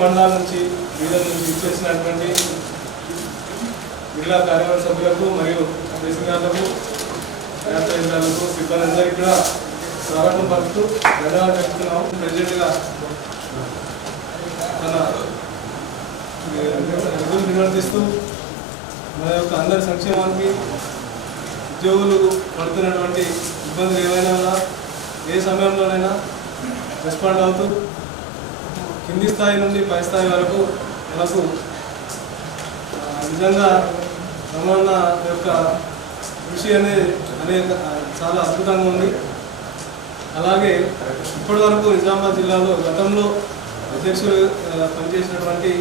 మండలాల నుంచి వీళ్ళ నుంచి ఇచ్చేసినటువంటి జిల్లా కార్యవర్గ సభ్యులకు మరియు ప్రెసిడెంట్లకు యాత్రికులకు సిబ్బంది అందరికీ కూడా స్వాగతం పలుకుతూ ధన్యవాదాలు చెప్తున్నాము. ప్రెసిడెంట్గా మన విధులు నిర్వర్తిస్తూ మన యొక్క అందరి సంక్షేమానికి ఉద్యోగులు పడుతున్నటువంటి ఇబ్బందులు ఏమైనా ఉన్నా ఏ సమయంలోనైనా రెస్పాండ్ అవుతూ కింది స్థాయి నుండి పై స్థాయి వరకు మనకు నిజంగా రమణ యొక్క కృషి అనేది చాలా అద్భుతంగా ఉంది. అలాగే ఇప్పటి వరకు నిజామాబాద్ జిల్లాలో గతంలో అధ్యక్షులు పనిచేసినటువంటి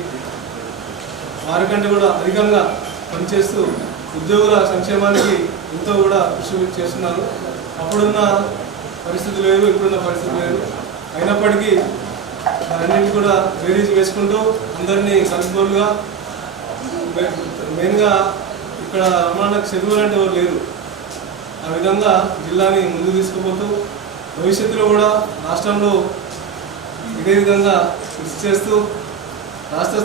వారికంటే కూడా అధికంగా పనిచేస్తూ ఉద్యోగుల సంక్షేమానికి ఎంతో కూడా కృషి చేస్తున్నారు. అప్పుడున్న పరిస్థితులు వేరు, ఇప్పుడున్న పరిస్థితులు వేరు. అయినప్పటికీ అన్నింటినీ కూడా బేరీజ్ వేసుకుంటూ అందరినీ కలుపుకోలుగా మెయిన్గా ఇక్కడ రమణకు చదువులు అంటే ఎవరు లేరు. ఆ విధంగా జిల్లాని ముందుకు తీసుకుపోతూ భవిష్యత్తులో కూడా రాష్ట్రంలో ఇదే విధంగా కృషి చేస్తూ రాష్ట్ర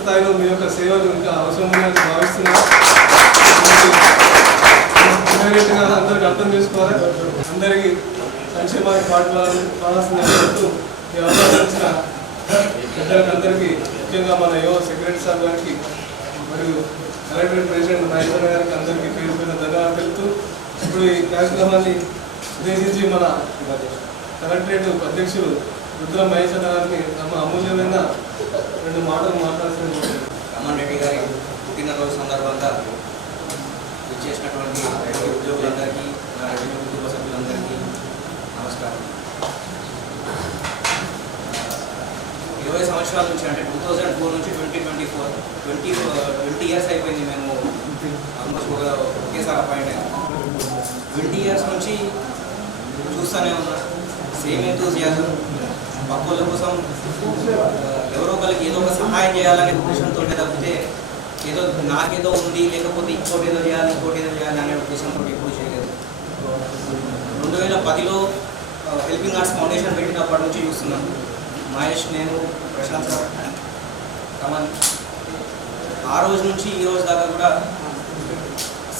స్థాయిలో మీ యొక్క సేవలు ఇంకా అవసరం ఉందని భావిస్తున్నాను. అందరికీ అర్థం చేసుకోవాలి, అందరికీ సంక్షేమానికి పాడాల్సిందని చెప్తూ ఈ అవకాశం ఇచ్చిన పెద్దలకు అందరికీ, ముఖ్యంగా మన యువ సెక్రటరీ సార్ గారికి మరియు కలెక్టరేట్ ప్రెసిడెంట్ మహేశ్వర గారికి అందరికీ పేరు పేరు ధన్యవాదాలు తెలుపుతూ ఇప్పుడు ఈ కార్యక్రమాన్ని ఉద్దేశించి మన కలెక్టరేట్ అధ్యక్షులు రుద్ర మహేశ్వర గారికి తమ అమూల్యమైన 2 మాటలు మాట్లాడుతున్నారు. రమణ్ రెడ్డి గారి పుట్టినరోజు సందర్భంగా ఇచ్చేసినటువంటి ఉద్యోగులందరికీ, నా రెవెన్యూ కుటుంబ సభ్యులందరికీ నమస్కారం. 20 సంవత్సరాల నుంచి, అంటే 2004 నుంచి 2024 20 ఇయర్స్ అయిపోయింది. మేము ఆల్మోస్ట్ ఒకేసారి అపాయింట్ అయ్యాము. 20 ఇయర్స్ నుంచి చూస్తూనే ఉన్నా సేమ్ ఎంతూజియాజం, పక్కల కోసం ఎవరో ఒకరికి ఏదో ఒక సహాయం చేయాలనే ఉద్దేశంతో తప్పితే ఏదో నాకేదో ఉంది, లేకపోతే ఇంకోటి ఏదో చేయాలి అనే ఉద్దేశంతో ఎప్పుడు చేయలేదు. 2010లో హెల్పింగ్ ఆర్ట్స్ ఫౌండేషన్ పెట్టినప్పటి నుంచి చూస్తున్నాను. మహేష్, నేను, ప్రశాంత్ సార్, రమణ్ ఆ రోజు నుంచి ఈ రోజు దాకా కూడా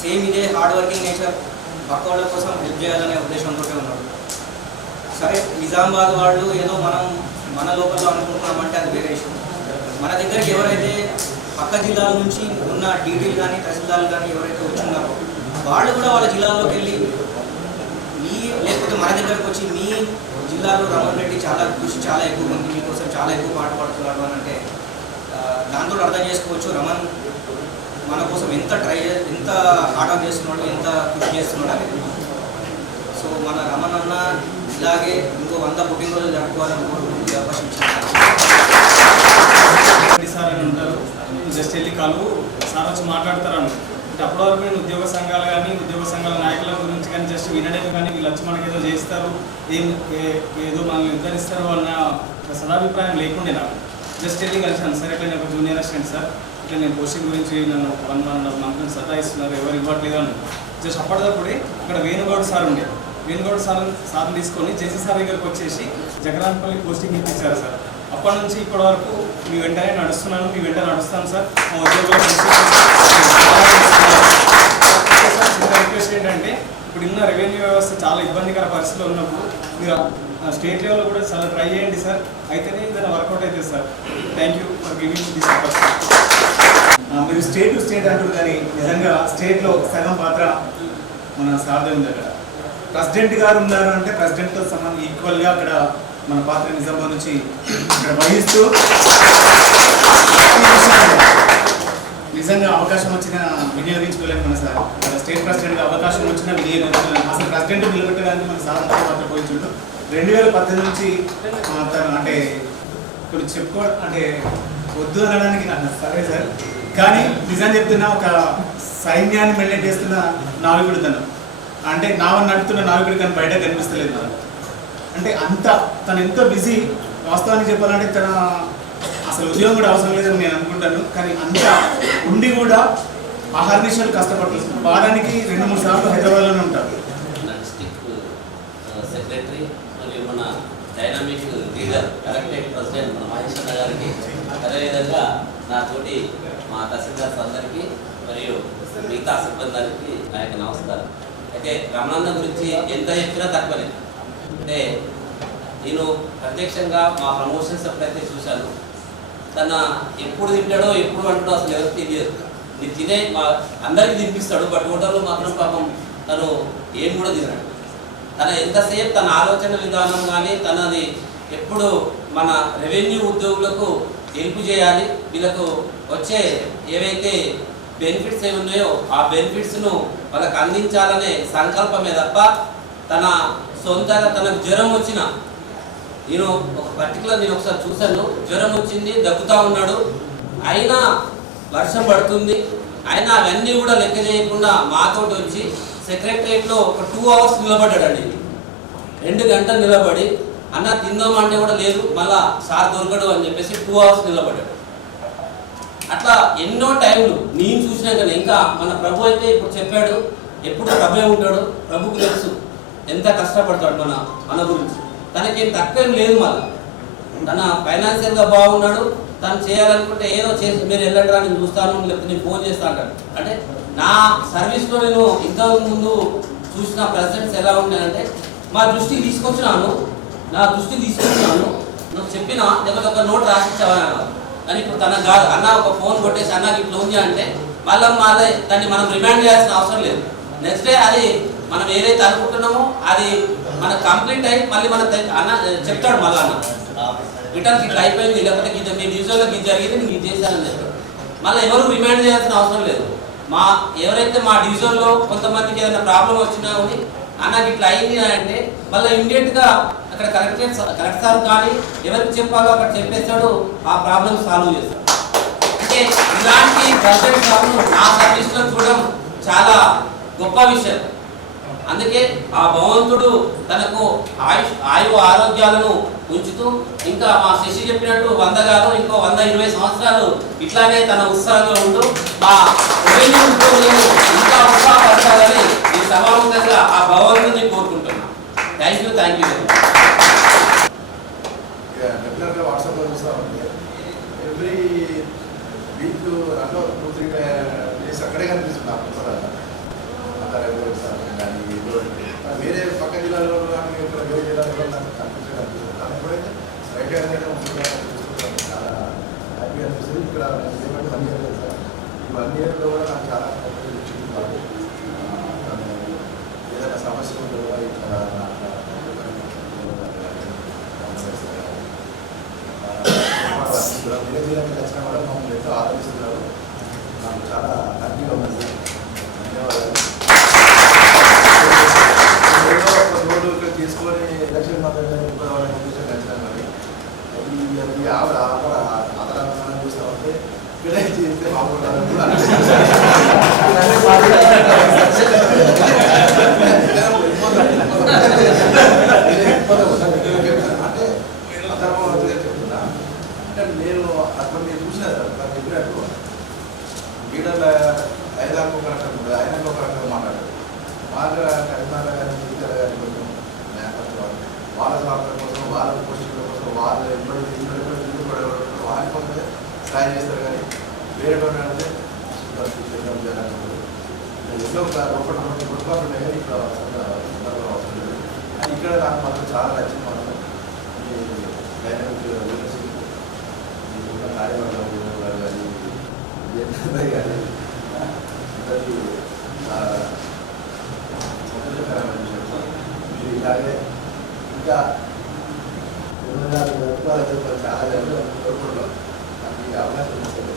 సేమ్ ఇదే హార్డ్ వర్కింగ్ నేచర్, పక్క వాళ్ళ కోసం హెల్ప్ చేయాలనే ఉద్దేశంతో ఉన్నాడు. సరే, నిజామాబాద్ వాళ్ళు ఏదో మన లోపల అనుకుంటున్నామంటే అది వేరే విషయం. మన దగ్గరికి ఎవరైతే పక్క జిల్లాల నుంచి ఉన్న డీటీలు కానీ తహసీల్దార్లు కానీ ఎవరైతే వచ్చున్నారో వాళ్ళు కూడా వాళ్ళ జిల్లాలోకి వెళ్ళి లేకపోతే మన దగ్గరకు వచ్చి మీ జిల్లాలో రమణ్ రెడ్డి చాలా కృషి చాలా ఎక్కువ ఉంది, మీకోసం చాలా ఎక్కువ పాటుపడుతున్నాడు అని అంటే దాంతో అర్థం చేసుకోవచ్చు రమణ్ మన కోసం ఎంత హార్డ్ వర్క్ చేస్తున్నాడు, ఎంత కృషి చేస్తున్నాడు అనేది. మన రమణన్న ఇలాగే ఇంకో 100 పుట్టినరోజులు జరుపుకోవాలని కోరుకుంటూ ఈ అవకాశం ఇచ్చారు. సార్ అని ఉంటారు, జస్ట్ వెళ్ళి కలువు సార్ వచ్చి మాట్లాడతారని. అప్పటి వరకు నేను ఉద్యోగ సంఘాలు కానీ ఉద్యోగ సంఘాల నాయకుల గురించి కానీ జస్ట్ వినడం కానీ వీళ్ళు వచ్చి మనకి ఏదో చేస్తారు, ఏదో మనల్ని నిర్ధారిస్తారు అన్న సదాభిప్రాయం లేకుండే నాకు. జస్ట్ వెళ్ళి కలిసాను, సార్ ఇట్లా నేను ఒక జూనియర్ అసిస్టెంట్ సార్, ఇట్లా నేను పోస్టింగ్ గురించి నన్ను 1.5 మంత్స్ సతాయిస్తున్నారు, ఎవరు ఇవ్వట్లేదు అని. జస్ట్ అప్పటిదప్పుడే అక్కడ వేణుగౌడ్ సార్ ఉండే, వేణుగౌడ్ సార్ని తీసుకొని జేసీ సార్ దగ్గరికి వచ్చేసి జగరాన్పల్లి పోస్టింగ్ ఇప్పించారు సార్. అప్పటి నుంచి ఇప్పటి వరకు మీ వెంటనే నడుస్తున్నాను, మీ వెంట నడుస్తాను సార్. మా ఉద్యోగంలో రిక్వెస్ట్ ఏంటంటే ఇప్పుడు ఉన్న రెవెన్యూ వ్యవస్థ చాలా ఇబ్బందికర పరిస్థితిలో ఉన్నప్పుడు మీరు స్టేట్ లెవెల్లో కూడా చాలా ట్రై చేయండి సార్, అయితేనే ఏదైనా వర్కౌట్ అవుతుంది sir. Thank you for giving this opportunity. మీరు స్టేట్ టు స్టేట్ అంటారు కానీ నిజంగా స్టేట్లో సగం పాత్ర మన సార్దే ఉంది. అక్కడ ప్రెసిడెంట్ గారు ఉన్నారు అంటే ప్రెసిడెంట్తో సమానం ఈక్వల్గా అక్కడ మన పాత్ర నిజామాబాద్ నుంచి ఇక్కడ వహిస్తూ నిజంగా అవకాశం వచ్చిన వినియోగించుకోలేము మన సార్. స్టేట్ ప్రెసిడెంట్గా అవకాశం వచ్చిన వినియోగించుకోలేము. అసలు ప్రెసిడెంట్ నిలబెట్టడానికి మన సార్ పాత్ర పోయించుంటూ 2018 నుంచి తను అంటే ఇప్పుడు అంటే వద్దు అనడానికి నాకు సరే సార్, కానీ నిజం చెప్తున్నా ఒక సైన్యాన్ని మెయింటైన్ చేస్తున్న నావికుడు తను. అంటే నావని నడుపుతున్న నావికుడు కానీ బయట కనిపిస్తలేదు నాకు. అంటే అంత తను ఎంతో బిజీ. వాస్తవానికి చెప్పాలంటే తన అసలు ఉద్యోగం కూడా అవసరం లేదని నేను అనుకుంటాను, కానీ అంత ఉండి కూడా ఆహార్నిషాలు కష్టపడుతుంది. వారానికి 2-3 సార్లు హైదరాబాద్లోనే ఉంటారు. డిస్ట్రిక్ట్ సెక్రటరీ మరియు మన డైనామిక్ లీడర్ కలెక్టరేట్ ప్రెసిడెంట్ మన మహేష్ అన్న గారికి, అదేవిధంగా నా తోటి మా తహసీల్దార్స్ అందరికీ మరియు మిగతా సిబ్బందికి నా యొక్క నమస్కారం. అయితే రమణన్న గురించి ఎంత చెప్పినా తక్కువనే. అంటే నేను ప్రత్యక్షంగా మా ప్రమోషన్స్ ఎప్పుడైతే చూశాను, తన ఎప్పుడు తింటాడో ఎప్పుడు అంటాడో అసలు ఎవరికి తెలియదు. నేను తినే మా అందరికీ తినిపిస్తాడు, బట్ హోటల్లో మాత్రం పాపం తను ఏం కూడా తిన్నాడు. తన ఎంతసేపు తన ఆలోచన విధానం కానీ తనది ఎప్పుడు మన రెవెన్యూ ఉద్యోగులకు హెల్ప్ చేయాలి, వీళ్ళకు వచ్చే ఏవైతే బెనిఫిట్స్ ఏమి ఉన్నాయో ఆ బెనిఫిట్స్ను వాళ్ళకి అందించాలనే సంకల్పమే తప్ప తన సొంతగా తనకు జ్వరం వచ్చిన నేను ఒక పర్టికులర్ నేను ఒకసారి చూశాను, జ్వరం వచ్చింది, దగ్గుతా ఉన్నాడు, అయినా వర్షం పడుతుంది, అయినా అవన్నీ కూడా లెక్క చేయకుండా మాతోటి వచ్చి సెక్రటరియట్లో ఒక 2 అవర్స్ నిలబడ్డాడండి. 2 గంటలు నిలబడి అన్న తిందామంటే కూడా లేదు, మళ్ళా సార్ దొరకడు అని చెప్పేసి 2 అవర్స్ నిలబడ్డాడు. అట్లా ఎన్నో టైంలు నేను చూసినా కానీ ఇంకా మన ప్రభు అయితే ఇప్పుడు చెప్పాడు, ఎప్పుడు ప్రభే ఉంటాడు, ప్రభుకు తెలుసు ఎంత కష్టపడతాడు మన గురించి. తనకేం తక్కువేం లేదు, మళ్ళీ తన ఫైనాన్షియల్గా బాగున్నాడు. తను చేయాలనుకుంటే ఏదో చేసి మీరు వెళ్ళండి రా నేను చూస్తాను, లేకపోతే నేను ఫోన్ చేస్తాను అంటాడు. అంటే నా సర్వీస్లో నేను ఇంతకు ముందు చూసిన ప్రెసిడెంట్స్ ఎలా ఉన్నాయంటే మా దృష్టికి తీసుకొచ్చినాను, నా దృష్టికి తీసుకొచ్చినాను, నువ్వు చెప్పినా లేకపోతే ఒక నోట్ రాసిచ్చావని అన్నారు. కానీ ఇప్పుడు తనకు కాదు, అన్న ఒక ఫోన్ కొట్టేసి అన్నకి ఇట్లా ఉంది అంటే మళ్ళీ దాన్ని మనం రిమాండ్ చేయాల్సిన అవసరం లేదు. నెక్స్ట్ డే అది మనం ఏదైతే అనుకుంటున్నామో అది మనకు కంప్లీట్ అయ్యి మళ్ళీ మన అన్న చెప్తాడు, మళ్ళీ అన్న రిటర్న్ ఇట్లా అయిపోయింది, లేకపోతే గీత మీ డివిజన్లో ఇది జరిగింది నేను ఇది చేశానని చెప్తాడు. మళ్ళీ ఎవరు రిమాండ్ చేయాల్సిన అవసరం లేదు. ఎవరైతే మా డివిజన్లో కొంతమందికి ఏదైనా ప్రాబ్లం వచ్చినా కానీ అన్నకి ఇట్లా అయింది అంటే మళ్ళీ ఇమ్మీడియట్గా అక్కడ కరెక్ట్ సార్ కానీ ఎవరికి చెప్పాలో అక్కడ చెప్పేస్తాడు, ఆ ప్రాబ్లమ్ సాల్వ్ చేస్తాడు. అంటే ఇలాంటి ప్రెసిడెంట్ సార్ను నా సర్వీస్లో చూడడం చాలా గొప్ప విషయం. అందుకే ఆ భగవంతుడు తనకు ఆయు ఆరోగ్యాలను ఉంచుతూ ఇంకా మా శశి చెప్పినట్టు 100 కాదు ఇంకో 120 సంవత్సరాలు ఇట్లానే తన ఉత్సాహంగా ఉంటూ మా రెవెన్యూ ఉద్యోగులను ఇంకా ఉత్సాహపరచాలని ఈ సభాముఖంగా ఆ భగవంతుని కోరుకుంటున్నాను. Thank you very much. రెగ్యులర్గా వాట్సాప్లో చూస్తామండి, ఎవ్రీ వీక్ 2-3 డేస్ అక్కడే కనిపిస్తుంది. కానీ వేరే పక్క జిల్లాలో కానీ ఇక్కడ వేరే జిల్లాలో నాకు కనిపించడానికి కానీ ఎప్పుడైతే రైట్ హ్యాండ్ చూస్తున్నాను చాలా హ్యాపీ అనిపిస్తుంది. ఇక్కడ 1 ఇయర్ లేదు సార్, ఈ 1 ఇయర్లో కూడా నాకు చాలా వచ్చింది. ఏదైనా సమస్య ఉంటే కూడా ఇక్కడ వేరే జిల్లాకి వచ్చినా కూడా మమ్మల్ని ఎంతో ఆలోచిస్తున్నారు. నాకు చాలా హ్యాపీగా ఉంది. ధన్యవాదాలు. పాత్ర కోసం వాళ్ళ పోస్టుల కోసం వాళ్ళు వారి కోసమే సాయం చేస్తారు కానీ వేరే వాళ్ళు అంటే ఎన్నో ఒకటి కుటుంబాలు ఉన్నాయి కానీ ఇక్కడ సందర్భం అవసరం లేదు. ఇక్కడ నాకు మాత్రం చాలా నచ్చింది మాత్రం ఈ డైనామిక్ లీడర్షిప్ కార్యవర్గం గారు కానీ కానీ అందరికీ చాలా సంతోషకరమైన విషయం. మీరు ఇలాగే ఇంకా చాలా కోరుకుంటున్నాం. నాకు ఈ అవకాశం ఇచ్చారు.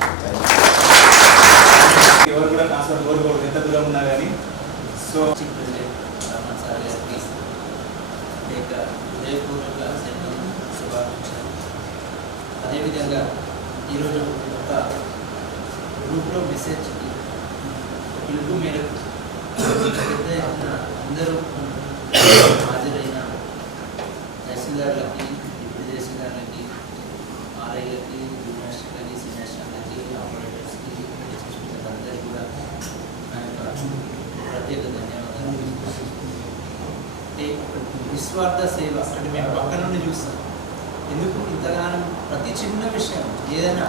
ఎవరు కూడా ట్రాన్స్ఫర్ కోరుకోవడం ఎంత దూరం ఉన్నా కానీ. సో హృదయపూర్వక శుభాకాంక్షలు. అదేవిధంగా ఈరోజు ఒక గ్రూప్లో మెసేజ్ పిలుపు మేరకు పెద్ద ఎత్తున అందరూ హాజరైన తహసీల్దార్లకి, డిప్యూటీ తహసీల్దార్లకి, ఆర్ఐలకి, జూనియర్స్లకి, సీనియర్స్లకి, ఆపరేటర్స్కి, అందరికీ కూడా నా యొక్క ప్రత్యేక ధన్యవాదాలు. నిస్వార్థ సేవ అంటే మేము పక్క నుండి చూస్తాం. ఎందుకు ఇంతగానో ప్రతి చిన్న విషయం ఏదైనా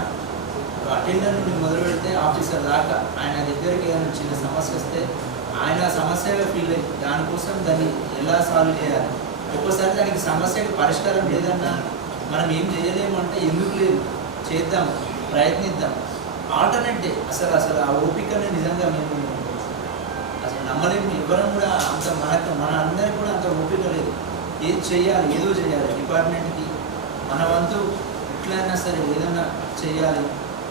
అటెండర్ నుండి మొదలు పెడితే ఆఫీసర్ దాకా ఆయన దగ్గరికి ఏదైనా చిన్న సమస్య వస్తే ఆయన సమస్యగా ఫీల్ అయ్యి దానికోసం దాన్ని ఎలా సాల్వ్ చేయాలి. ఒక్కోసారి దానికి సమస్యకు పరిష్కారం లేదన్నా మనం ఏం చేయలేమంటే ఎందుకు లేదు, చేద్దాం, ప్రయత్నిద్దాం. ఆల్టర్నేటివ్ అసలు ఆ ఓపికని నిజంగా మేము అసలు నమ్మలేము. ఎవరం కూడా అంత మన అందరికి కూడా అంత ఓపిక లేదు. ఏది చేయాలి, ఏదో చేయాలి. డిపార్ట్మెంట్కి మన వంతు ఎట్లయినా సరే ఏదైనా చేయాలి.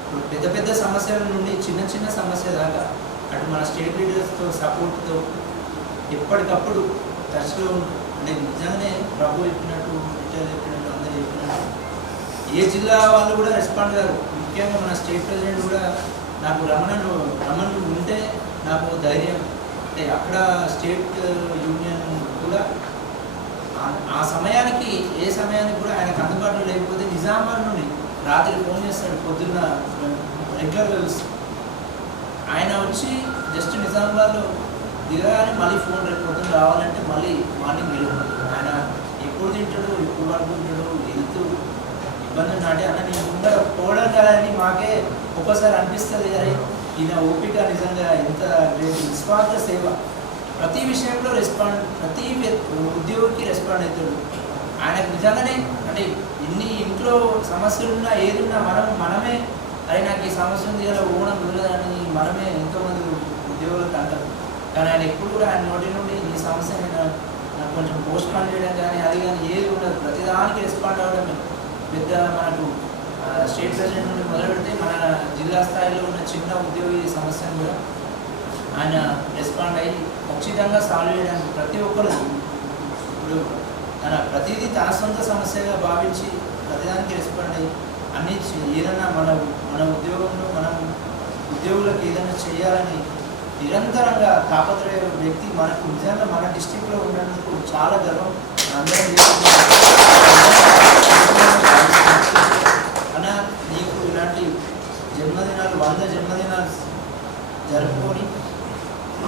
ఇప్పుడు పెద్ద పెద్ద సమస్యల నుండి చిన్న చిన్న సమస్య దాకా అటు మన స్టేట్ లీడర్స్తో సపోర్ట్తో ఎప్పటికప్పుడు టచ్లో అంటే నిజంగానే ప్రభు చెప్పినట్టు, రిటైర్ చెప్పినట్టు, అందరూ చెప్పినట్టు ఏ జిల్లా వాళ్ళు కూడా రెస్పాండ్ గారు. ముఖ్యంగా మన స్టేట్ ప్రెసిడెంట్ కూడా నాకు రమణ ఉంటే నాకు ధైర్యం అంటే అక్కడ స్టేట్ యూనియన్ కూడా ఆ సమయానికి ఏ సమయానికి కూడా ఆయనకు అందుబాటులో లేకపోతే నిజామాబాద్ నుండి రాత్రి ఫోన్ చేస్తాడు, పొద్దున్న రెగ్యులర్గా చూస్తాడు. ఆయన వచ్చి జస్ట్ నిజామాబాద్లో దిగగానే మళ్ళీ ఫోన్ రేపు పొద్దున్న రావాలంటే మళ్ళీ మార్నింగ్ వెళ్ళిపోతాడు. ఆయన ఎప్పుడు తింటాడు, ఎప్పుడు పడుకుంటాడు, వెళ్తూ ఇబ్బంది నాటి అన్న నేను ముందర పోవడం కదని మాకే ఒక్కోసారి అనిపిస్తుంది. కానీ ఈయన ఓపిక నిజంగా ఎంత గ్రేట్. నిస్వార్థ సేవ, ప్రతి విషయంలో రెస్పాండ్, ప్రతి ఉద్యోగికి రెస్పాండ్ అవుతాడు. ఆయనకు నిజంగానే అంటే ఎన్ని ఇంట్లో సమస్యలున్నా ఏదున్నా మనమే అరే నాకు ఈ సమస్య ఉంది కదా ఓనం కుదరదని మనమే ఎంతోమంది ఉద్యోగులకు అంటారు. కానీ ఆయన ఎప్పుడు కూడా ఆయన నోటి నుండి ఈ సమస్య నాకు కొంచెం పోస్ట్ పోన్ చేయడం కానీ అది కానీ ఏది ఉండదు. ప్రతిదానికి రెస్పాండ్ అవ్వడమే. పెద్ద మనకు స్టేట్ ప్రెసిడెంట్ నుండి మొదలు పెడితే మన జిల్లా స్థాయిలో ఉన్న చిన్న ఉద్యోగి సమస్యను కూడా ఆయన రెస్పాండ్ అయ్యి ఖచ్చితంగా సాల్వ్ చేయడానికి ప్రతి ఒక్కరు ఇప్పుడు తన ప్రతిదీ తన సొంత సమస్యగా భావించి ప్రతిదానికి రెస్పాండ్ అయ్యి అన్ని ఏదైనా మన ఉద్యోగంలో మనం ఉద్యోగులకు ఏదైనా చేయాలని నిరంతరంగా తాపత్రయ వ్యక్తి మనకు నిజంగా మన డిస్ట్రిక్ట్లో ఉన్నందుకు చాలా గర్వం. అందరం అన్న నీకు ఇలాంటి జన్మదినాలు 100 జన్మదినాలు జరుపుకొని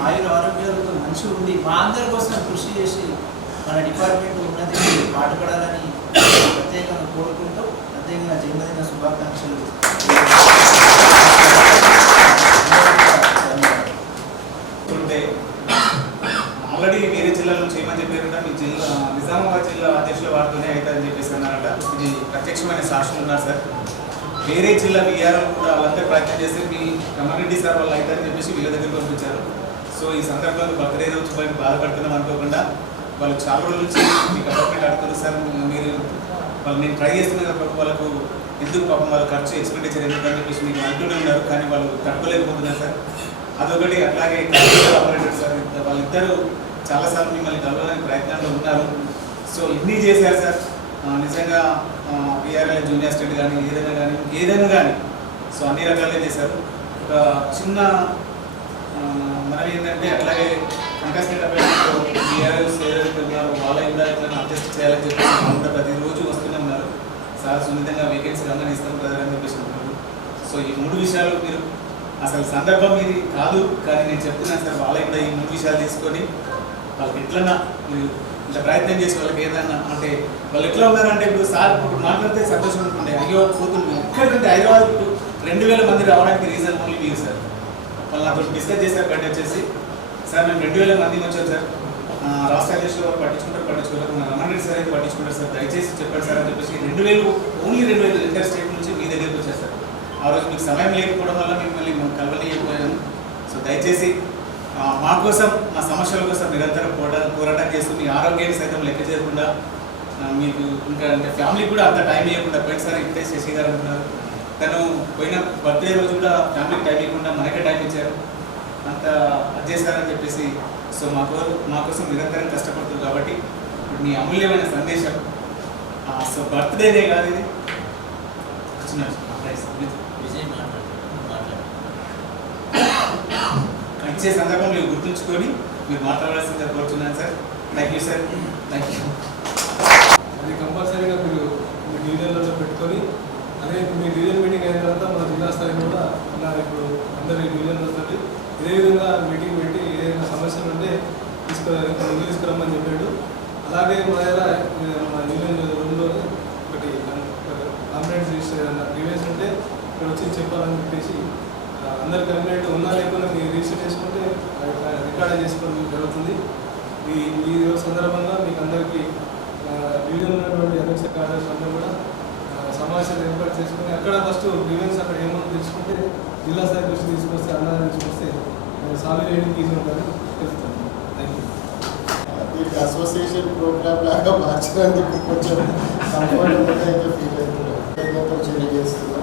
ఆయుర ఆరోగ్యాలతో మంచిగా ఉండి మా అందరి కోసం కృషి చేసి మన డిపార్ట్మెంట్ ఉన్నది పాటుపడాలని ప్రత్యేకంగా కోరుకుంటూ ప్రత్యేకంగా జన్మదిన శుభాకాంక్షలు. ఆల్రెడీ వేరే జిల్లాల నుంచి ఏమని చెప్పారంట, మీ జిల్లా నిజామాబాద్ జిల్లా అధ్యక్షుల వారితోనే అవుతుందని చెప్పేసి అన్నారట. ఇది ప్రత్యక్షమైన సాక్షులు ఉన్నారు సార్. వేరే జిల్లా వీఆర్ఓ కూడా వాళ్ళంతా ప్రయత్నం చేస్తే మీ కమ్యూనిటీ సార్ వాళ్ళు అవుతారని చెప్పేసి వీళ్ళ దగ్గర పంపించారు. సో ఈ సందర్భంలో బర్త్డే రోజు వాళ్ళకి బాధపడుతున్నాం అనుకోకుండా వాళ్ళు చాలా రోజుల నుంచి మీ గవర్నమెంట్ అడుగుతారు సార్, మీరు వాళ్ళు నేను ట్రై చేస్తున్నా కాబట్టి వాళ్ళకు ఎందుకు పాపం వాళ్ళ ఖర్చు ఎక్స్పెండిచర్ ఎందుకని చెప్పేసి మీకు అంటూనే ఉన్నారు. కానీ వాళ్ళు తట్టుకోలేకపోతున్నారు సార్. అదొకటి. అట్లాగే ఆపరేటర్ సార్ వాళ్ళిద్దరూ చాలాసార్లు మిమ్మల్ని కలవడానికి ప్రయత్నంలో ఉన్నారు. సో ఇన్ని చేశారు సార్. నిజంగా పిఆర్ఎల్ జూనియర్ స్టేట్ కానీ ఏదైనా కానీ సో అన్ని రకాలుగా చేశారు. ఒక చిన్న మనం ఏంటంటే అట్లాగే కంటెస్టెంట్ అభ్యర్థులు పిఆర్ఎల్స్ ఏదైతే ఉన్నారో వాళ్ళ ఇందాక అడ్జస్ట్ చేయాలని చెప్పేసి వాళ్ళు కూడా ప్రతిరోజు వస్తూనే ఉన్నారు. సార్ సున్నితంగా వేకెన్సీ రంగానే ఇస్తాం ప్రజలని చెప్పేసి అంటున్నారు. సో ఈ 3 విషయాలు మీరు అసలు సందర్భం ఇది కాదు, కానీ నేను చెప్తున్నాను సార్. వాళ్ళకి కూడా ఈ 3 విషయాలు తీసుకొని వాళ్ళకి ఎట్లన్నా మీరు ఇట్లా ప్రయత్నం చేసి వాళ్ళకి ఏదన్నా అంటే వాళ్ళు ఎట్లా ఉన్నారంటే ఇప్పుడు సార్ ఇప్పుడు మాట్లాడితే సంతోషం ఉంటుండే అయ్యో పోతుంది ఎక్కడంటే హైదరాబాద్ 2000 మంది రావడానికి రీజన్ ఓన్లీ మీరు సార్. వాళ్ళు నాతో డిస్కస్ చేశారు బట్ వచ్చేసి సార్ మేము 2000 మంది వచ్చాం సార్, రాష్ట్ర అధ్యక్షులు వారు పట్టించుకోవడం మన రమణ రెడ్డి సార్ అయితే పట్టించుకుంటారు సార్, దయచేసి చెప్పండి సార్ అని చెప్పేసి 2000 ఓన్లీ 2000 ఇంటర్ స్టేట్ నుంచి మీ దగ్గరికి వచ్చారు సార్. ఆ రోజు మీకు సమయం లేకపోవడం వల్ల మిమ్మల్ని కలవలేకపోయాను. సో దయచేసి మా కోసం మా సమస్యల కోసం నిరంతరం పోరాటం చేస్తూ మీ ఆరోగ్యాన్ని సైతం లెక్క చేయకుండా మీకు ఇంకా అంటే ఫ్యామిలీకి కూడా అంత టైం ఇవ్వకుండా పోయినసారి ఇప్పుడే శశి గారు అంటున్నారు తను పోయిన బర్త్డే రోజు కూడా ఫ్యామిలీకి టైం ఇవ్వకుండా మనకే టైం ఇచ్చారు, అంత అది చేశారని చెప్పేసి. సో మా కోసం నిరంతరం కష్టపడుతుంది కాబట్టి ఇప్పుడు మీ అమూల్యమైన సందేశం సో బర్త్డేనే కాదు ఇది విజయ్ ఇచ్చే సందర్భంలో గుర్తుంచుకొని మీరు మాట్లాడాల్సిందిగా కోరుతున్నాను sir. Thank you sir, thank you. అది కంపల్సరీగా మీరు మీ డివిజన్లలో పెట్టుకొని అదే మీ డివిజన్ మీటింగ్ అయిన తర్వాత మన జిల్లా స్థాయిలో కూడా ఇలా ఇప్పుడు అందరి డివిజన్లో తోటి ఇదే విధంగా మీటింగ్ పెట్టి ఏదైనా సమస్యలు ఉంటే ముందు తీసుకురమ్మని చెప్పాడు. అలాగే మన డివిజన్ రూమ్లో ఒకటి కంప్లైంట్స్ రిజిస్టర్ డివైస్ ఉంటే ఇక్కడ వచ్చి చెప్పాలని చెప్పేసి అందరు కంప్లైంట్ ఉన్నా లేకుండా మీరు రిజిస్టర్ చేసుకుంటే రికార్డ్ చేసుకోవడం జరుగుతుంది. ఈ సందర్భంగా మీకు అందరికీ డివిజన్ ఉన్నటువంటి అధ్యక్ష కార్యదర్శి అందరూ కూడా సమావేశాలు ఏర్పాటు చేసుకుని అక్కడ ఫస్ట్ డివిజన్స్ అక్కడ ఏమో తెలుసుకుంటే జిల్లా స్థాయి దృష్టి తీసుకొస్తే అన్నదాన్ని తీసుకొస్తే సాల్వ్ చేయడానికి ఈజీ ఉంటుందని తెలుస్తాను. Thank you. అసోసియేషన్ ప్రోగ్రామ్ లాగా మార్చడానికి కొంచెం కంఫర్టబుల్గా అయితే ఫీల్ అవుతున్నాను. చిన్న చేస్తున్నా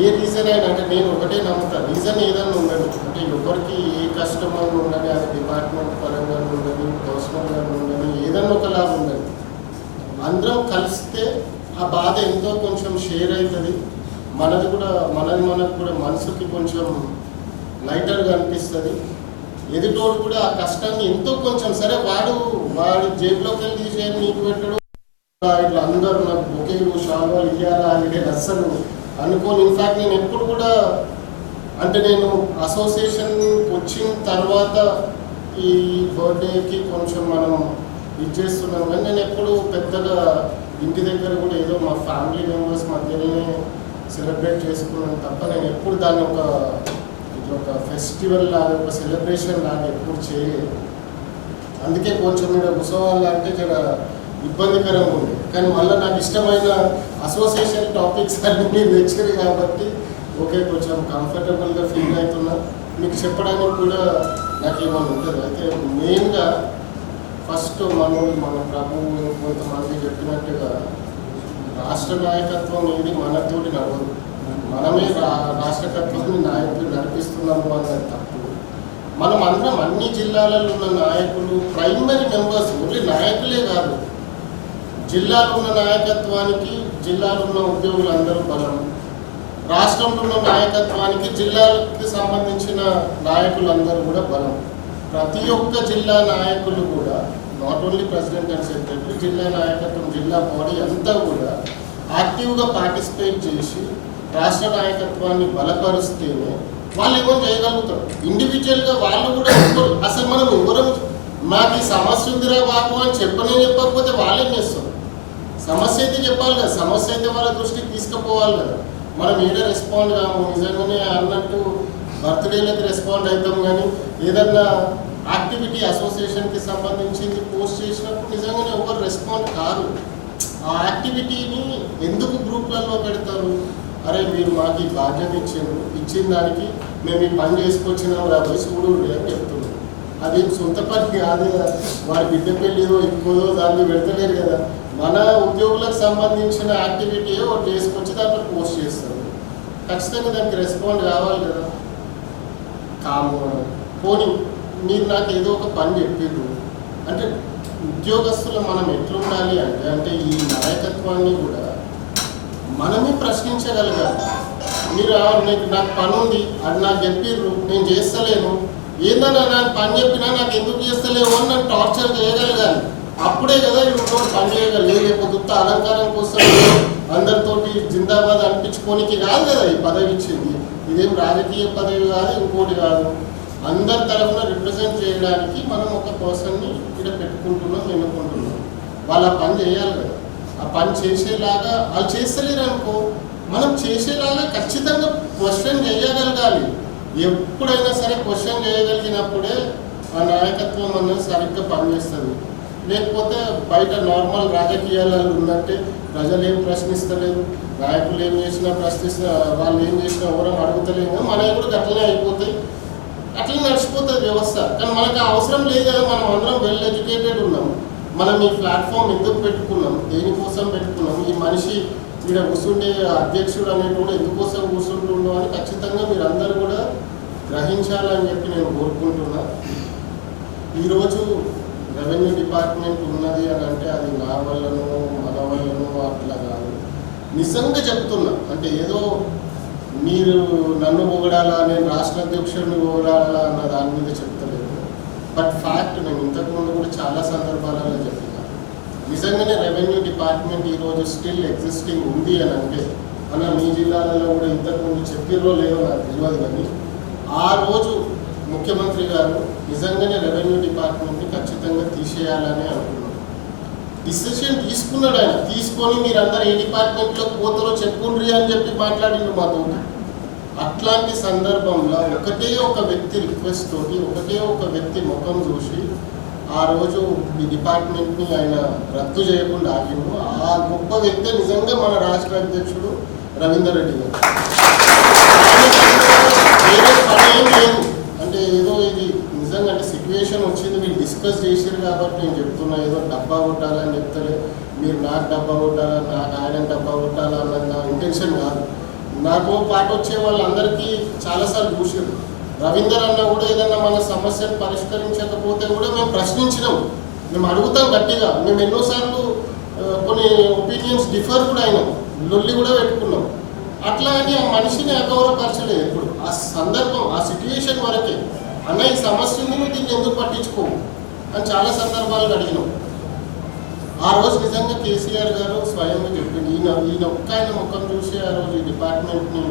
ఏ రీజన్ అయినా అంటే నేను ఒకటే నమ్ముతాను, రీజన్ ఏదైనా ఉండదు అంటే ఎవరికి ఏ కస్టమర్ ఉండని అది డిపార్ట్మెంట్ పరంగా ఉండని పర్సనల్గా ఉండని ఏదైనా ఒకలాగా ఉండదు. అందరం కలిస్తే ఆ బాధ ఎంతో కొంచెం షేర్ అవుతుంది, మనది మనకు కూడా మనసుకి కొంచెం లైటర్గా అనిపిస్తుంది. ఎదుటోడు కూడా ఆ కష్టాన్ని ఎంతో కొంచెం సరే వాడి జేబులోకి వెళ్ళి తీసేది నీకు పెట్టడం ఇట్లా అందరూ నాకు బొకేలు షాల్వాలు ఇవ్వాలా అని అస్సలు అనుకోని. ఇన్ఫాక్ట్ నేను ఎప్పుడు కూడా అంటే నేను అసోసియేషన్ వచ్చిన తర్వాత ఈ బర్త్డేకి కొంచెం మనం ఇది చేస్తున్నాం కానీ నేను ఎప్పుడు పెద్దగా ఇంటి దగ్గర కూడా ఏదో మా ఫ్యామిలీ మెంబర్స్ మధ్యనే సెలబ్రేట్ చేసుకున్నాను తప్ప నేను ఎప్పుడు దాన్ని ఒక ఫెస్టివల్ లాగా ఒక సెలబ్రేషన్ లాగా ఎప్పుడు చేయలేదు. అందుకే కొంచెం ఇక్కడ ఉత్సవాలు అంటే జర ఇబ్బందికరంగా ఉంది. కానీ మళ్ళీ నాకు ఇష్టమైన అసోసియేషన్ టాపిక్స్ అన్ని మీరు తెచ్చారు కాబట్టి ఓకే కొంచెం కంఫర్టబుల్గా ఫీల్ అవుతున్నా. మీకు చెప్పడానికి కూడా నాకు ఏమైనా ఉంటుంది. అయితే మెయిన్గా ఫస్ట్ మన ప్రభువు కొంతమంది చెప్పినట్టుగా రాష్ట్ర నాయకత్వం ఏది మనతోటి నడవదు, మనమే రాష్ట్రకత్వాన్ని నాయకులు నడిపిస్తున్నాము అన్నది తప్పు. మనం అందరం అన్ని జిల్లాలలో ఉన్న నాయకులు ప్రైమరీ మెంబర్స్ ఓన్లీ నాయకులే కాదు, జిల్లాలో ఉన్న నాయకత్వానికి జిల్లాలో ఉన్న ఉద్యోగులందరూ బలం, రాష్ట్రంలో ఉన్న నాయకత్వానికి జిల్లాలకు సంబంధించిన నాయకులందరూ కూడా బలం. ప్రతి ఒక్క జిల్లా నాయకులు కూడా not only president and secretary, జిల్లా నాయకత్వం జిల్లా బాడీ అంతా కూడా యాక్టివ్గా పార్టిసిపేట్ చేసి రాష్ట్ర నాయకత్వాన్ని బలపరుస్తేనే వాళ్ళు ఏమో చేయగలుగుతారు. ఇండివిజువల్గా వాళ్ళు కూడా అసలు మనం ఎవరు మాకు ఈ సమస్య ఉందిరా బాబు అని చెప్పకపోతే వాళ్ళేం చేస్తారు? సమస్య అయితే చెప్పాలి కదా, సమస్య అయితే వాళ్ళ దృష్టికి తీసుకుపోవాలి కదా. మనం ఏదో రెస్పాండ్ కాము, నిజంగానే అన్నట్టు బర్త్డేలకి రెస్పాండ్ అవుతాం కానీ ఏదన్నా యాక్టివిటీ అసోసియేషన్కి సంబంధించింది పోస్ట్ చేసినప్పుడు నిజంగానే ఎవరు రెస్పాండ్ కారు. ఆ యాక్టివిటీని ఎందుకు గ్రూప్లలో పెడతారు? అరే మీరు మాకు ఈ బాధ్యత ఇచ్చిన దానికి మేము ఈ పని చేసుకొచ్చినాం రాబోయే చూడు అని చెప్తున్నాం. అది సొంత పని కాదు కదా, వాడి బిడ్డ పెళ్ళిదో ఇంకోదో దాన్ని పెడతలేరు కదా. మన ఉద్యోగులకు సంబంధించిన యాక్టివిటీయో ఒకటి చేసుకొచ్చి దాంట్లో పోస్ట్ చేస్తారు. ఖచ్చితంగా దానికి రెస్పాండ్ కావాలి కదా. కాము పోనీ మీరు నాకు ఏదో ఒక పని చెప్పారు అంటే ఉద్యోగస్తులు మనం ఎట్లుండాలి అంటే ఈ నాయకత్వాన్ని కూడా మనమే ప్రశ్నించగలగాలి. మీరు నాకు పని ఉంది అది నాకు చెప్పిర్రు నేను చేస్తలేను, ఏందన్నా నాకు పని చెప్పినా నాకు ఎందుకు చేస్తలేవు అని నన్ను టార్చర్ చేయగలగాలి. అప్పుడే కదా ఇప్పుడు పని చేయగలిగే. లేకపోతే అలంకారం కోసం అందరితోటి జిందాబాద్ అనిపించుకోనికి కాదు కదా ఈ పదవి ఇచ్చింది. ఇదేం రాజకీయ పదవి కాదు, ఇంకోటి కాదు. అందరి తరఫున రిప్రజెంట్ చేయడానికి మనం ఒక పర్సన్ని ఇక్కడ పెట్టుకుంటున్నాం, ఎన్నుకుంటున్నాం. వాళ్ళు ఆ పని చేయాలి కదా. ఆ పని చేసేలాగా వాళ్ళు చేస్తలేరు అనుకో, మనం చేసేలాగా ఖచ్చితంగా క్వశ్చన్ చేయగలగాలి. ఎప్పుడైనా సరే క్వశ్చన్ చేయగలిగినప్పుడే ఆ నాయకత్వం అనేది సరిగ్గా పనిచేస్తుంది. లేకపోతే బయట నార్మల్ రాజకీయాలలో ఉన్నట్టే ప్రజలు ఏం ప్రశ్నిస్తలేరు, నాయకులు ఏం చేసినా వాళ్ళు ఏం చేసినా ఎవరో అడుగుతలేము, మనవి కూడా అట్లనే అయిపోతాయి, అట్లా నడిచిపోతుంది వ్యవస్థ. కానీ మనకు అవసరం లేదు కదా. మనం అందరం వెల్ ఎడ్యుకేటెడ్ ఉన్నాం. మనం ఈ ప్లాట్ఫామ్ ఎందుకు పెట్టుకున్నాం, దేనికోసం పెట్టుకున్నాం, ఈ మనిషి ఇక్కడ కూర్చుండే అధ్యక్షుడు అనేటువంటి ఎందుకోసం కూర్చుంటుండో అని ఖచ్చితంగా మీరు అందరూ కూడా గ్రహించాలని చెప్పి నేను కోరుకుంటున్నా. ఈరోజు రెవెన్యూ డిపార్ట్మెంట్ ఉన్నది అని అంటే అది నా వల్లనో మన వల్లనో అట్లా కాదు. నిజంగా చెప్తున్నా, అంటే ఏదో మీరు నన్ను పొగడాలా, నేను రాష్ట్ర అధ్యక్షుడిని పొగడాలా అన్న దాని మీద చెప్తలేదు. బట్ ఫ్యాక్ట్ నేను ఇంతకుముందు కూడా చాలా సందర్భాలలో చెప్పిన, నిజంగానే రెవెన్యూ డిపార్ట్మెంట్ ఈరోజు స్టిల్ ఎగ్జిస్టింగ్ ఉంది అని అంటే, అన్న మీ జిల్లాలలో కూడా ఇంతకుముందు చెప్పిర్రో లేదో నాకు తెలియదు, కానీ ఆ రోజు ముఖ్యమంత్రి గారు నిజంగానే రెవెన్యూ డిపార్ట్మెంట్ని ఖచ్చితంగా తీసేయాలని అనుకున్నాడు. డిసిషన్ తీసుకున్నాడు ఆయన. తీసుకొని మీరందరూ ఏ డిపార్ట్మెంట్లో పోతారో చెప్పుండ్రి అని చెప్పి మాట్లాడిండు మాతో. అట్లాంటి సందర్భంలో ఒకటే ఒక వ్యక్తి రిక్వెస్ట్ తోటి, ఒకటే ఒక వ్యక్తి ముఖం చూసి ఆ రోజు ఈ డిపార్ట్మెంట్ని ఆయన రద్దు చేయకుండా ఆగిండు. ఆ గొప్ప వ్యక్తి నిజంగా మన రాష్ట్ర అధ్యక్షుడు రవీందర్ రెడ్డి గారు. వేరే పని ఏం లేదు, అంటే ఏదో ఇది నిజంగా అంటే సిచ్యువేషన్ వచ్చింది, మీరు డిస్కస్ చేసారు కాబట్టి నేను చెప్తున్నా. ఏదో డబ్బా కొట్టాలని చెప్తలే, మీరు నాకు డబ్బా కొట్టాలా, నాకు ఆయన డబ్బా కొట్టాలా అన్నది నా ఇంటెన్షన్ కాదు. నాతో పాటు వచ్చే వాళ్ళందరికీ చాలాసార్లు చూసారు. రవీందర్ అన్న కూడా ఏదన్నా మన సమస్యను పరిష్కరించకపోతే కూడా మేము ప్రశ్నించినాం, మేము అడుగుతాం గట్టిగా. మేము ఎన్నోసార్లు కొన్ని ఒపీనియన్స్ డిఫర్ కూడా అయినాం, లొల్లి కూడా పెట్టుకున్నాం. అట్లా అని ఆ మనిషిని అగౌరవపరచలేదు ఎప్పుడు. ఆ సందర్భం, ఆ సిచ్యువేషన్ వరకే, అన్న ఈ సమస్యని నువ్వు దీన్ని ఎందుకు పట్టించుకోవు అని చాలా సందర్భాలు అడిగినాం. ఆ రోజు నిజంగా కేసీఆర్ గారు స్వయంగా చెప్పింది, ఈయన ఒక్క ఆయన ముఖం చూసి ఆ రోజు ఈ డిపార్ట్మెంట్ని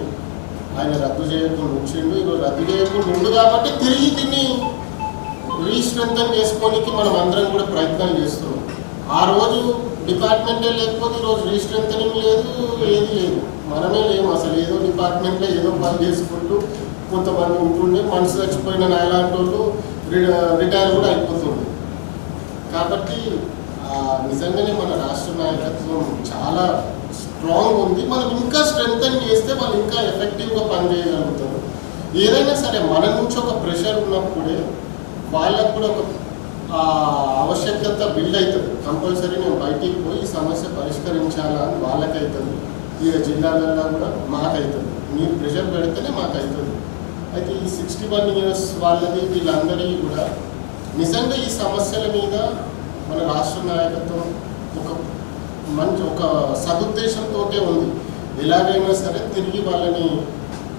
ఆయన రద్దు చేయకుండా ఉంచిండు. ఈరోజు రద్దు చేయకుండా ఉండు కాబట్టి తిరిగి దీన్ని రీస్ట్రెంథన్ చేసుకోనికి మనం అందరం కూడా ప్రయత్నాలు చేస్తున్నాం. ఆ రోజు డిపార్ట్మెంటే లేకపోతే ఈరోజు రీస్ట్రెంథనింగ్ లేదు, ఏది లేదు, మనమే లేము అసలు. ఏదో డిపార్ట్మెంట్లో ఏదో పని చేసుకుంటూ కొంతమంది ఉంటుండే, మనసు చచ్చిపోయిన నాయలాంటి వాళ్ళు రిటైర్ కూడా అయిపోతుంది. కాబట్టి నిజంగానే మన రాష్ట్ర నాయకత్వం చాలా స్ట్రాంగ్ ఉంది. మనం ఇంకా స్ట్రెంథన్ చేస్తే వాళ్ళు ఇంకా ఎఫెక్టివ్గా పనిచేయగలుగుతారు. ఏదైనా సరే మన నుంచి ఒక ప్రెషర్ ఉన్నప్పుడే వాళ్ళకు కూడా ఒక ఆవశ్యకత బిల్డ్ అవుతుంది. కంపల్సరీ నేను బయటికి పోయి ఈ సమస్య పరిష్కరించాలా అని వాళ్ళకైతుంది, ఈ జిల్లాలలో కూడా మాకైతుంది. మీరు ప్రెషర్ పెడితేనే మాకైతుంది. అయితే ఈ 61 years వాళ్ళది వీళ్ళందరికీ కూడా నిజంగా ఈ సమస్యల మీద మన రాష్ట్ర నాయకత్వం ఒక సదుద్దేశంతో ఉంది. ఎలాగైనా సరే తిరిగి వాళ్ళని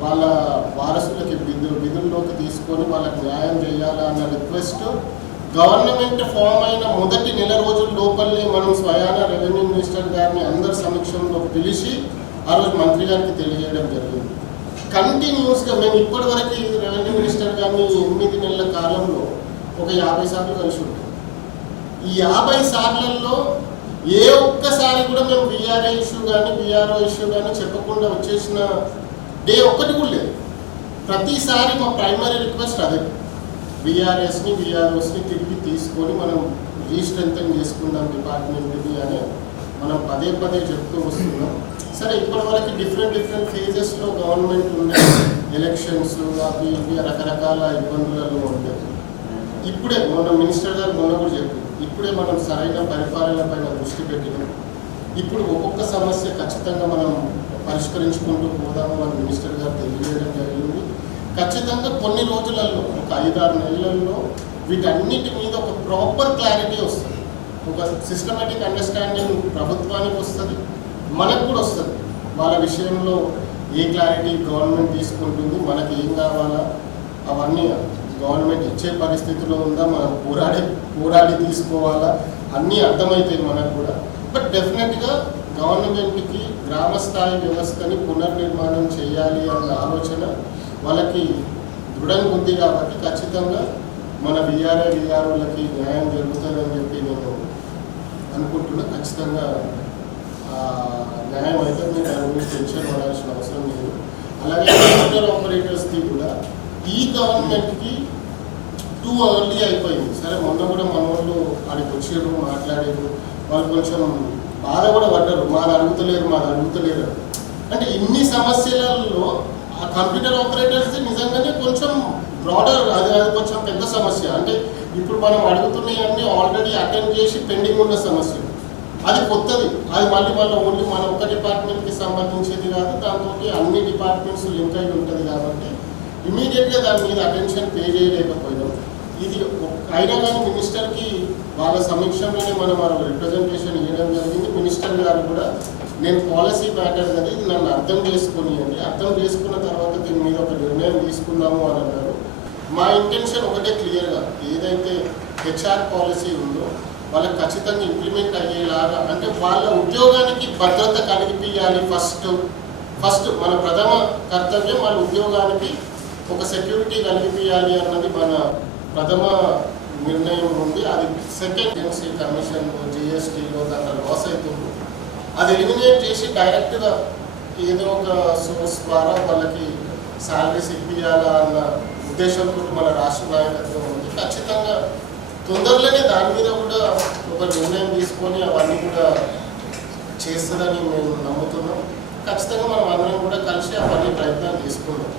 వాళ్ళ వారసులకి విధుల్లోకి తీసుకొని వాళ్ళకి న్యాయం చేయాలా అన్న రిక్వెస్ట్ గవర్నమెంట్ ఫామ్ అయిన మొదటి నెల రోజుల లోపలనే మనం స్వయాన రెవెన్యూ మినిస్టర్ గారిని అందరి సమక్షంలో పిలిచి ఆ రోజు మంత్రి గారికి తెలియజేయడం జరిగింది. కంటిన్యూస్గా మేము ఇప్పటివరకు రెవెన్యూ మినిస్టర్ గారిని 8 నెలల కాలంలో ఒక 50 సార్లు కలిసి ఉంటాం. ఈ 50 సార్లలో ఏ ఒక్కసారి కూడా మేము బీఆర్ఏ ఇష్యూ కానీ బీఆర్ఓ ఇష్యూ కానీ చెప్పకుండా వచ్చేసిన డే ఒక్కటి కూడా లేదు. ప్రతిసారి మా ప్రైమరీ రిక్వెస్ట్ అదే, బీఆర్ఎస్ని బీఆర్ఓస్ని తిరిగి తీసుకొని మనం రీస్ట్రెంథన్ చేసుకుందాం డిపార్ట్మెంట్ని అని మనం పదే పదే చెప్తూ వస్తున్నాం. సరే ఇప్పటివరకు డిఫరెంట్ ఫేజెస్లో గవర్నమెంట్ ఉండే ఎలక్షన్స్ అవి ఇవి రకరకాల ఇబ్బందులలో ఉంటాయి. ఇప్పుడే మొన్న మినిస్టర్ గారు మొన్న కూడా చెప్పారు, ఇప్పుడే మనం సరైన పరిపాలన పైన దృష్టి పెట్టినాం. ఇప్పుడు ఒక్కొక్క సమస్య ఖచ్చితంగా మనం పరిష్కరించుకుంటూ పోదాము అని మినిస్టర్ గారు తెలియజేయడం జరిగింది. ఖచ్చితంగా కొన్ని రోజులలో, ఒక 5-6 నెలల్లో వీటన్నిటి మీద ఒక ప్రాపర్ క్లారిటీ వస్తుంది, ఒక సిస్టమేటిక్ అండర్స్టాండింగ్ ప్రభుత్వానికి వస్తుంది, మనకు కూడా వస్తుంది. వాళ్ళ విషయంలో ఏ క్లారిటీ గవర్నమెంట్ తీసుకుంటుంది, మనకి ఏం కావాలా అవన్నీ గవర్నమెంట్ ఇచ్చే పరిస్థితిలో ఉందా, మనం పోరాడి తీసుకోవాలా, అన్నీ అర్థమవుతాయి మనకు కూడా. బట్ డెఫినెట్గా గవర్నమెంట్కి గ్రామ స్థాయి వ్యవస్థని పునర్నిర్మాణం చేయాలి అన్న ఆలోచన వాళ్ళకి దృఢంగా ఉంది కాబట్టి ఖచ్చితంగా మన విఆర్ఓలకి న్యాయం జరుగుతుందని చెప్పి నేను అనుకుంటున్నా. ఖచ్చితంగా న్యాయం అయితే మీరు దాని గురించి టెన్షన్ పడాల్సిన అవసరం లేదు. అలాగే కంప్యూటర్ ఆపరేటర్స్కి కూడా ఈ గవర్నమెంట్కి టూ ఎర్లీ అయిపోయింది. సరే మొన్న కూడా మన వాళ్ళు ఆడికి వచ్చారు, మాట్లాడారు, వాళ్ళు కొంచెం బాధ కూడా పడ్డారు, మాది అడుగుతలేరు. అంటే ఇన్ని సమస్యలలో ఆ కంప్యూటర్ ఆపరేటర్స్ నిజంగానే కొంచెం బ్రాడర్, అది కొంచెం పెద్ద సమస్య. అంటే ఇప్పుడు మనం అడుగుతున్నాయన్నీ ఆల్రెడీ అటెండ్ చేసి పెండింగ్ ఉన్న సమస్య, అది కొత్తది. అది మళ్ళీ ఓన్లీ మన ఒక్క డిపార్ట్మెంట్కి సంబంధించేది కాదు, దాంతో అన్ని డిపార్ట్మెంట్స్ లింక్ అయి ఉంటుంది కాబట్టి ఇమీడియట్గా దాని మీద అటెన్షన్ పే చేయలేకపోయినాం. ఇది అయినా కానీ మినిస్టర్కి వాళ్ళ సమీక్షంలోనే మనం రిప్రజెంటేషన్ ఇవ్వడం జరిగింది. మినిస్టర్ గారు కూడా నేను పాలసీ మ్యాటర్ కదా, ఇది నన్ను అర్థం చేసుకున్న తర్వాత దీని మీద ఒక నిర్ణయం తీసుకున్నాము అని అన్నారు. మా ఇంటెన్షన్ ఒకటే క్లియర్గా, ఏదైతే హెచ్ఆర్ పాలసీ ఉందో వాళ్ళకి ఖచ్చితంగా ఇంప్లిమెంట్ అయ్యేలాగా, అంటే వాళ్ళ ఉద్యోగానికి భద్రత కలిగిపియాలి. ఫస్ట్ మన ప్రథమ కర్తవ్యం వాళ్ళ ఉద్యోగానికి ఒక సెక్యూరిటీ కలిగిపియాలి అన్నది మన ప్రథమ నిర్ణయం ఉంది. అది సెకండ్ ఏజెన్సీ కమిషన్ జిఎస్టీలో దాంట్లో లాస్ అవుతుంది, అది ఎలిమినేట్ చేసి డైరెక్ట్గా ఏదో ఒక సోర్స్ ద్వారా వాళ్ళకి శాలరీస్ ఇప్పియాలా అన్న ఉద్దేశంతో మన రాష్ట్ర నాయకత్వం ఉంది. ఖచ్చితంగా తొందరలోనే దాని మీద కూడా ఒక నిర్ణయం తీసుకొని అవన్నీ కూడా చేస్తుందని మేము నమ్ముతున్నాం. ఖచ్చితంగా మనం అందరం కూడా కలిసి అవన్నీ ప్రయత్నాలు తీసుకున్నాం.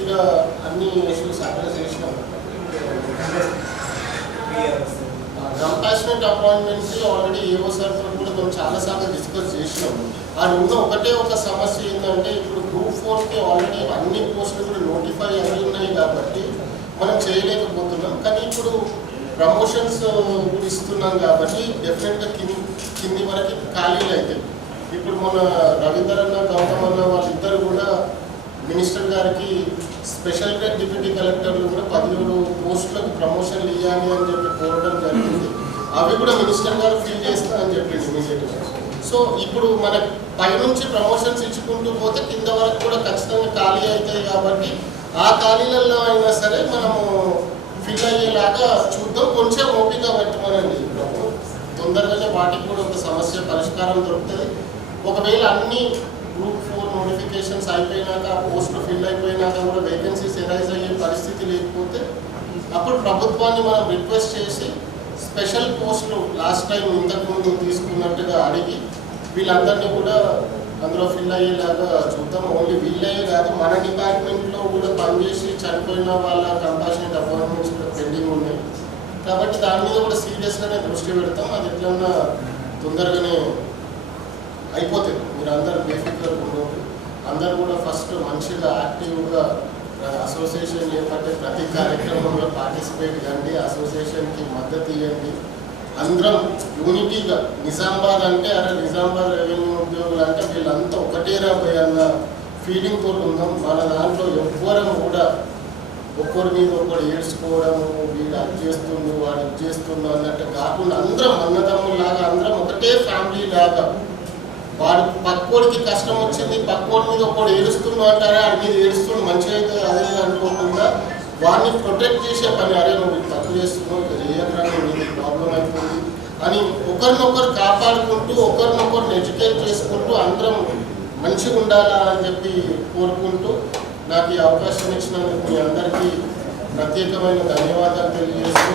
ఇక అన్ని ఇష్యూస్ అడ్రస్ చేసినాం. కంపాషనెట్ అపాయింట్మెంట్స్ ఆల్రెడీ ఏఓ సార్తో కూడా మేము చాలాసార్లు డిస్కస్ చేసినాం. అది ఉన్న ఒకటే ఒక సమస్య ఏంటంటే, ఇప్పుడు గ్రూప్ 4కి ఆల్రెడీ అన్ని పోస్టులు కూడా నోటిఫై అవి ఉన్నాయి కాబట్టి మనం చేయలేకపోతున్నాం. కానీ ఇప్పుడు ప్రమోషన్స్ కూడా ఇస్తున్నాం కాబట్టి డెఫినెట్గా కింది వరకు ఖాళీలు అవుతాయి. ఇప్పుడు మన రవీంద్రన్న గౌతమ్ అన్న వాళ్ళిద్దరు కూడా మినిస్టర్ గారికి స్పెషల్ డిప్యూటీ కలెక్టర్లు కూడా 17 పోస్టులకు ప్రమోషన్లు ఇవ్వాలి అని చెప్పి కోరడం జరిగింది. అవి కూడా మినిస్టర్ గారు ఫిల్ చేస్తారని చెప్పింది ఇమీడియట్గా. సో ఇప్పుడు మన పైనుంచి ప్రమోషన్స్ ఇచ్చుకుంటూ పోతే కింద వరకు కూడా ఖచ్చితంగా ఖాళీ అవుతాయి కాబట్టి ఆ ఖాళీలలో అయినా సరే మనము ఫిల్ అయ్యేలాగా చూద్దాం. కొంచెం ఓపిక పెట్టమనండి, తొందరగానే వాటికి కూడా ఒక సమస్య పరిష్కారం దొరుకుతుంది. ఒకవేళ అన్ని గ్రూప్ 4 నోటిఫికేషన్స్ అయిపోయినాక, పోస్టులు ఫిల్ అయిపోయినాక కూడా వేకెన్సీస్ ఎరైజ్ అయ్యే పరిస్థితి లేకపోతే అప్పుడు ప్రభుత్వాన్ని మనం రిక్వెస్ట్ చేసి స్పెషల్ పోస్టులు లాస్ట్ టైం ఇంతకుముందు తీసుకున్నట్టుగా అడిగి వీళ్ళందరినీ కూడా అందులో ఫిల్ అయ్యేలాగా చూద్దాం. ఓన్లీ వీళ్ళే కాదు, మన డిపార్ట్మెంట్లో కూడా పనిచేసి చనిపోయిన వాళ్ళ కంపాషనెట్ అపాయింట్మెంట్స్ కూడా పెండింగ్ ఉన్నాయి కాబట్టి దాని మీద కూడా సీరియస్గానే దృష్టి పెడతాం. అది ఎట్లన్నా తొందరగానే అయిపోతుంది. మీరు అందరూ బేఫికర్ ఉండదు, అందరూ కూడా ఫస్ట్ మంచిగా యాక్టివ్గా అసోసియేషన్ చేపట్టే ప్రతి కార్యక్రమంలో పార్టిసిపేట్ కండి, అసోసియేషన్కి మద్దతు ఇవ్వండి. అందరం యూనిటీగా, నిజామాబాద్ అంటే నిజామాబాద్ రెవెన్యూ ఉద్యోగులు అంటే వీళ్ళంతా ఒకటే రాబోయే అన్న ఫీలింగ్తో ఉందాం. మన దాంట్లో ఎవ్వరం కూడా ఒక్కరి మీద ఒకరు ఏడ్చుకోవడము, వీడు అది చేస్తుండు వాడు ఇది చేస్తుండు అన్నట్టు కాకుండా అందరం అన్నదమ్ములాగా, అందరం ఒకటే ఫ్యామిలీ లాగా, వాడు పక్కోడికి కష్టం వచ్చింది పక్కోడి మీద ఒకడు ఏడుస్తుండు అంటారే, వాడి మీద ఏడుస్తుండు మంచిగా అయితే అదే అనుకోకుండా వాడిని ప్రొటెక్ట్ చేసే పని, అరే నువ్వు తప్పు చేస్తున్నావు చేయకరా, నీకు ప్రాబ్లం అయిపోయింది అని ఒకరినొకరు కాపాడుకుంటూ ఒకరినొకరిని ఎడ్యుకేట్ చేసుకుంటూ అందరం మంచిగా ఉండాలా అని చెప్పి కోరుకుంటూ నాకు ఈ అవకాశం ఇచ్చినందుకు మీ అందరికీ ప్రత్యేకమైన ధన్యవాదాలు తెలియజేస్తూ